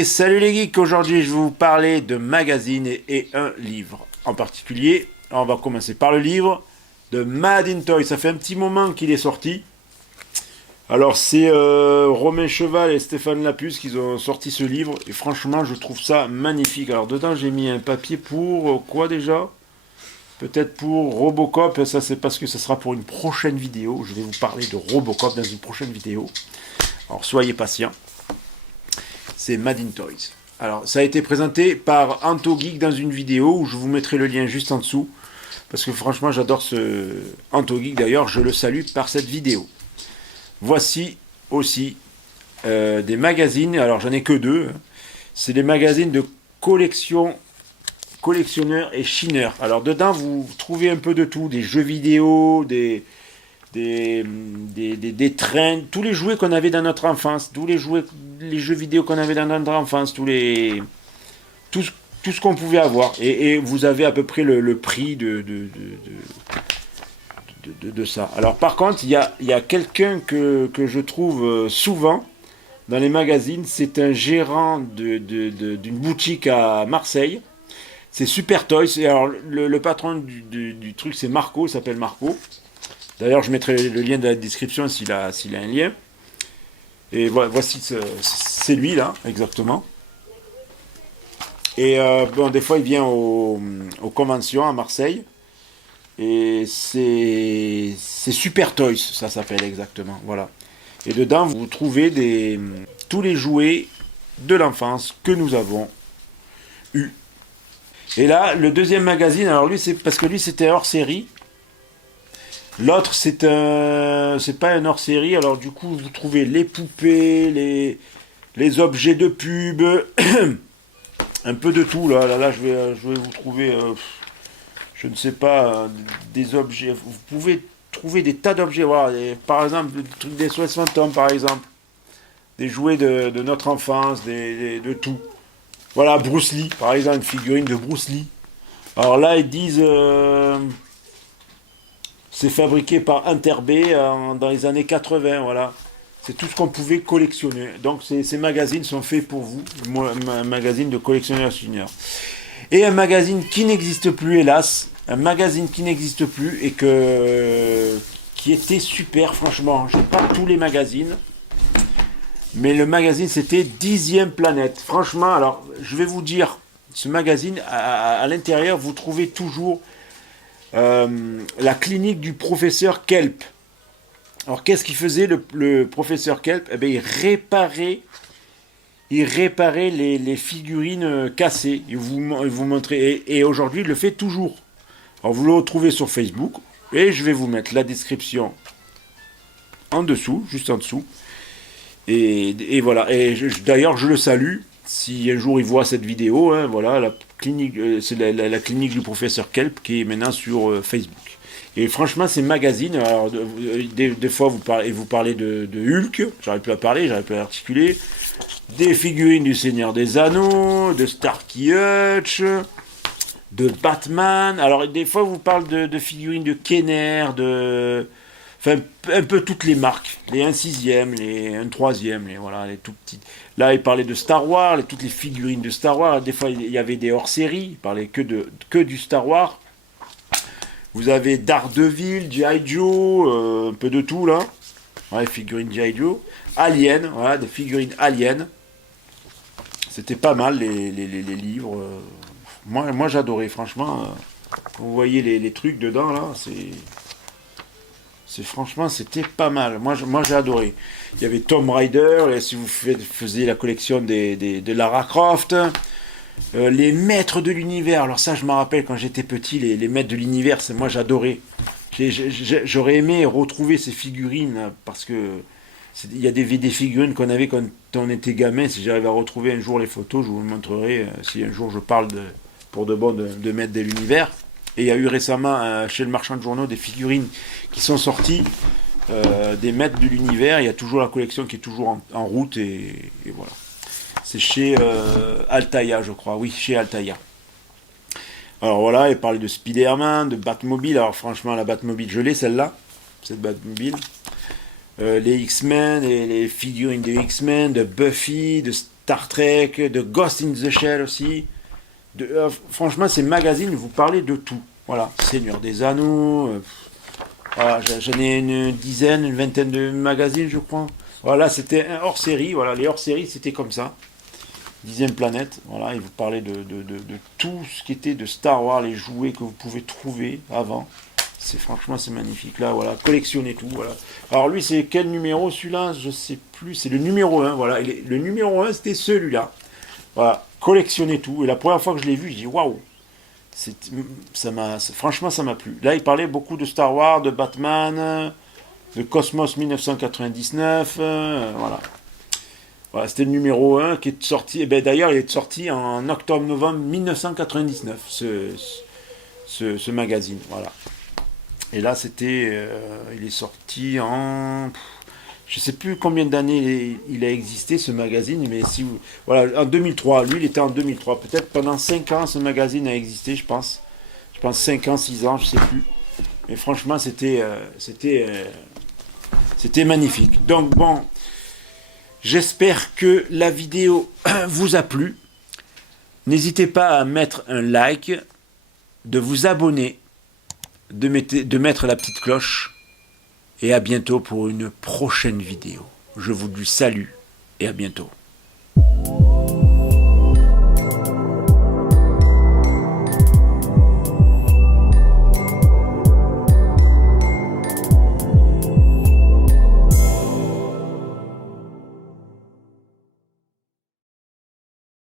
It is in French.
Et salut les geeks, aujourd'hui je vais vous parler de magazines et un livre en particulier. Alors, on va commencer par le livre de Mad in Toy. Ça fait un petit moment qu'il est sorti. Alors c'est Romain Cheval et Stéphane Lapuce qui ont sorti ce livre et franchement je trouve ça magnifique. Alors dedans j'ai mis un papier pour quoi déjà? Peut-être pour Robocop, ça c'est parce que ça sera pour une prochaine vidéo. Je vais vous parler de Robocop dans une prochaine vidéo. Alors soyez patients. C'est Mad in Toys. Alors ça a été présenté par Anto Geek dans une vidéo où je vous mettrai le lien juste en dessous. Parce que franchement j'adore ce Anto Geek, d'ailleurs je le salue par cette vidéo. Voici aussi des magazines, alors j'en ai que deux. C'est des magazines de collection, collectionneurs et chineurs. Alors dedans vous trouvez un peu de tout, des jeux vidéo, des trains, tous les jouets qu'on avait dans notre enfance, tous les jeux vidéo qu'on avait dans notre enfance, tout ce qu'on pouvait avoir. Et vous avez à peu près le prix de ça. Alors par contre, il y a quelqu'un que je trouve souvent dans les magazines, c'est un gérant d'une boutique à Marseille. C'est Super Toys. Et alors le patron du truc, c'est Marco, il s'appelle Marco. D'ailleurs, je mettrai le lien dans la description s'il a un lien. Et voici, c'est lui là, exactement. Et bon, des fois, il vient aux conventions à Marseille. Et c'est Super Toys, ça s'appelle exactement. Voilà. Et dedans, vous trouvez tous les jouets de l'enfance que nous avons eus. Et là, le deuxième magazine, alors lui, c'est parce que lui, c'était hors série. L'autre, c'est pas un hors-série. Alors du coup, vous trouvez les poupées, les objets de pub, un peu de tout. Là, je vais vous trouver, je ne sais pas, des objets. Vous pouvez trouver des tas d'objets. Voilà, par exemple, le truc des SOS Fantômes, par exemple, des jouets de notre enfance, de tout. Voilà, Bruce Lee, par exemple, une figurine de Bruce Lee. Alors là, ils disent. C'est fabriqué par Interbay dans les années 80, voilà. C'est tout ce qu'on pouvait collectionner. Donc ces magazines sont faits pour vous, un magazine de collectionneurs juniors. Et un magazine qui n'existe plus, hélas, un magazine qui n'existe plus et qui était super, franchement. Je n'ai pas tous les magazines, mais le magazine c'était 10e Planète. Franchement, alors je vais vous dire, ce magazine, à l'intérieur, vous trouvez toujours la clinique du professeur Kelp. Alors qu'est-ce qu'il faisait le professeur Kelp? Eh bien, il réparait les figurines cassées. Il vous montrait. Et aujourd'hui, il le fait toujours. Alors vous le retrouvez sur Facebook. Et je vais vous mettre la description en dessous, juste en dessous. Et voilà. Et d'ailleurs, je le salue. Si un jour il voit cette vidéo, hein, voilà, la clinique, c'est la clinique du professeur Kelp qui est maintenant sur Facebook. Et franchement, ces magazines, alors, des fois vous parlez de Hulk, j'arrive plus à parler, j'arrive plus à articuler, des figurines du Seigneur des Anneaux, de Starkey Hutch, de Batman. Alors des fois vous parlez de figurines de Kenner, enfin, un peu toutes les marques, les 1/6e, les 1/3e, voilà, les tout petites. Là, il parlait de Star Wars, toutes les figurines de Star Wars. Des fois, il y avait des hors-séries, il parlait que du Star Wars. Vous avez Daredevil, G.I. Joe, un peu de tout, là. Ouais, figurines G.I. Joe. Alien, voilà, des figurines Alien. C'était pas mal, les livres. Moi j'adorais, franchement. Vous voyez les trucs dedans, là, franchement, c'était pas mal. Moi j'ai adoré. Il y avait Tomb Raider, et si vous faisiez la collection de Lara Croft, les maîtres de l'univers. Alors ça, je me rappelle quand j'étais petit, les maîtres de l'univers, moi j'adorais. J'aurais aimé retrouver ces figurines parce que il y a des figurines qu'on avait quand on était gamin. Si j'arrive à retrouver un jour les photos, je vous montrerai. Si un jour je parle pour de bon de maîtres de l'univers. Et il y a eu récemment chez le marchand de journaux des figurines qui sont sorties, des maîtres de l'univers. Il y a toujours la collection qui est toujours en route et voilà. C'est chez Altaïa, je crois. Oui, chez Altaïa. Alors voilà, il parlait de Spider-Man, de Batmobile. Alors franchement, la Batmobile, je l'ai celle-là, cette Batmobile. Les X-Men, et les figurines de X-Men, de Buffy, de Star Trek, de Ghost in the Shell aussi. Franchement, ces magazines, vous parlez de tout. Voilà, Seigneur des Anneaux. Voilà, j'en ai une dizaine, une vingtaine de magazines, je crois. Voilà, c'était un hors-série. Voilà, les hors-séries, c'était comme ça. 10e planète. Voilà, il vous parlait de tout ce qui était de Star Wars, les jouets que vous pouvez trouver avant. Franchement, c'est magnifique. Là, voilà, collectionnez tout. Voilà. Alors, lui, c'est quel numéro celui-là? Je sais plus. C'est le numéro 1. Voilà, le numéro 1, c'était celui-là. Voilà, collectionnez tout. Et la première fois que je l'ai vu, j'ai dit waouh! Franchement, ça m'a plu. Là, il parlait beaucoup de Star Wars, de Batman, de Cosmos 1999. Voilà. Voilà, c'était le numéro 1 qui est sorti. Et ben, d'ailleurs, il est sorti en octobre-novembre 1999, ce magazine. Voilà. Et là, il est sorti en. Je ne sais plus combien d'années il a existé, ce magazine, mais si vous. Voilà, en 2003. Lui, il était en 2003. Peut-être pendant 5 ans, ce magazine a existé, je pense. Je pense 5 ans, 6 ans, je ne sais plus. Mais franchement, c'était magnifique. Donc, bon. J'espère que la vidéo vous a plu. N'hésitez pas à mettre un like, de vous abonner, de mettre la petite cloche. Et à bientôt pour une prochaine vidéo. Je vous salue et à bientôt.